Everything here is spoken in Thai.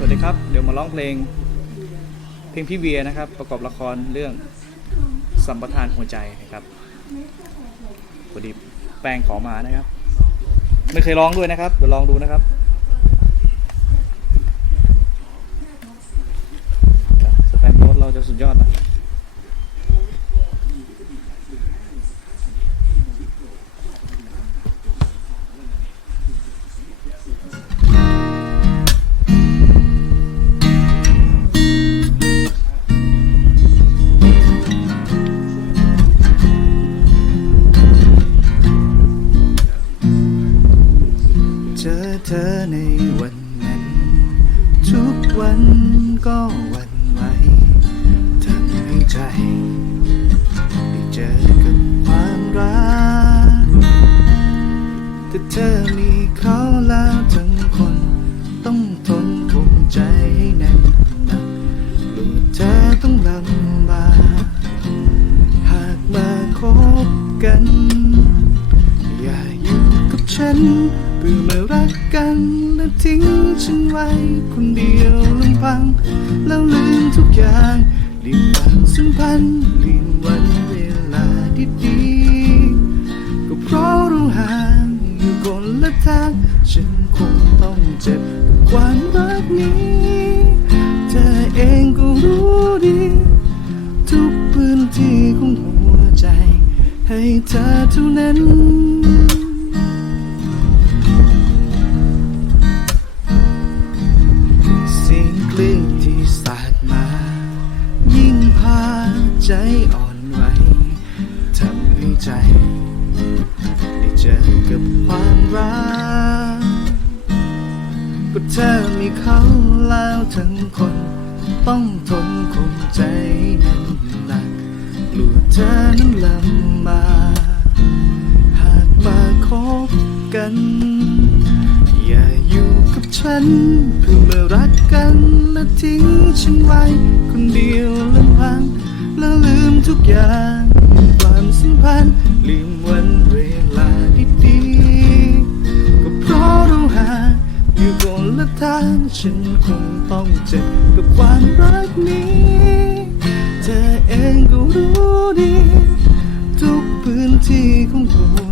สวัสดีครับ เดี๋ยวมาร้องเพลง เพลงพี่เวียนะครับ ประกอบละครเรื่องสัมปทานหัวใจนะครับพอดีแปลงขอมานะครับ ไม่เคยร้องด้วยนะครับ เดี๋ยวลองดูนะครับสแตนโนตเราจะสุดยอดนะ เธอในวันนั้น ทุกวันก็วันไหวทำให้ใจได้เจอกับความรักแต่เธอมีเขาแล้วทั้งคน ต้องทนภูมิใจให้แน่นหนักกลัวเธอต้องลำบากหากมาคบกัน อย่าอยู่กับฉัน เพื่อมารักกันและทิ้งฉันไว้คนเดียวลำพัง แล้วลืมทุกอย่างลืมความสัมพันธ์ลืมวันเวลาดีๆก็เพราะเราห่างอยู่คนละทาง ฉันคงต้องเจ็บกับความรักนี้เธอเองก็รู้ดี ทุกพื้นที่ของหัวใจ ให้เธอเท่านั้น ใจอ่อนไหวทำให้ใจ ได้เจอกับความรักก็เธอมีเขาแล้วทั้งคน ต้องทนคงใจนั้นหนักกลัวเธอนั้นลำบากหากมาคบกัน อย่าอยู่กับฉันเพื่อมารักกันและทิ้งฉันไว้คนเดียว ทุกอย่างลืมความสัมพันธ์ลืมวันเวลาดีๆก็เพราะเราห่างอยู่คนละทางฉันคงต้องเจ็บกับความรักนี้ เธอเองก็รู้ดี ทุกพื้นที่ของหัว